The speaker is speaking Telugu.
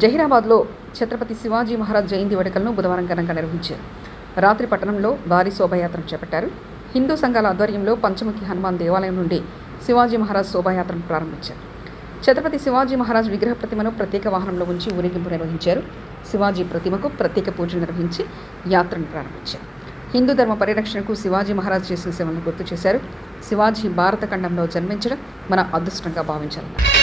జహీరాబాద్లో ఛత్రపతి శివాజీ మహారాజ్ జయంతి వేడుకలను బుధవారం ఘనంగా నిర్వహించారు. రాత్రి పట్టణంలో భారీ శోభాయాత్రను చేపట్టారు. హిందూ సంఘాల ఆధ్వర్యంలో పంచముఖి హనుమాన్ దేవాలయం నుండి శివాజీ మహారాజ్ శోభాయాత్రను ప్రారంభించారు. ఛత్రపతి శివాజీ మహారాజ్ విగ్రహ ప్రతిమను ప్రత్యేక వాహనంలో ఉంచి ఊరేగింపు నిర్వహించారు. శివాజీ ప్రతిమకు ప్రత్యేక పూజలు నిర్వహించి యాత్రను ప్రారంభించారు. హిందూ ధర్మ పరిరక్షణకు శివాజీ మహారాజ్ చేసిన సేవలను గుర్తు చేశారు. శివాజీ భారత ఖండంలో జన్మించడం మన అదృష్టంగా భావించాలన్నారు.